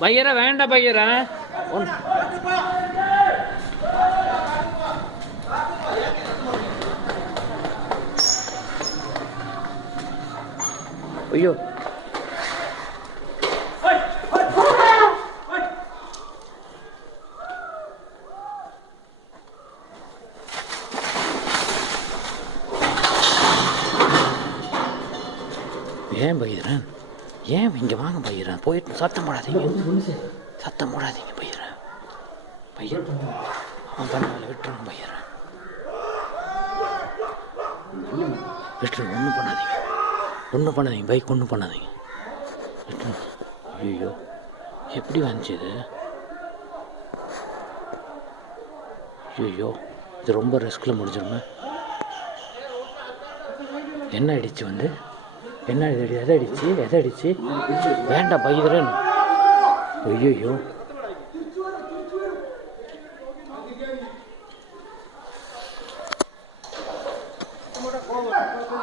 பையரா வேண்டாம் பையரா. ஐயோ ஏன் பையரன், ஏன் இங்கே வாங்க பையரன், போயிட்டு சத்தம் போடாதீங்க, சத்தம் போடாதீங்க பையரன். பையன் அவன் பண்ணால விட்டுருங்க பையரன், விட்டுருங்க, ஒன்றும் பண்ணாதீங்க, ஒன்றும் பண்ணாதீங்க, பைக் ஒன்றும் பண்ணாதீங்க, விட்டுருங்க. ஐயோ எப்படி வந்துச்சு இது? ஐயோ இது ரொம்ப ரிஸ்கில் முடிஞ்சிருமே. என்ன அடிச்சு வந்து என்ன எதை அடிச்சு வேண்டாம் பையரன். ஐயோ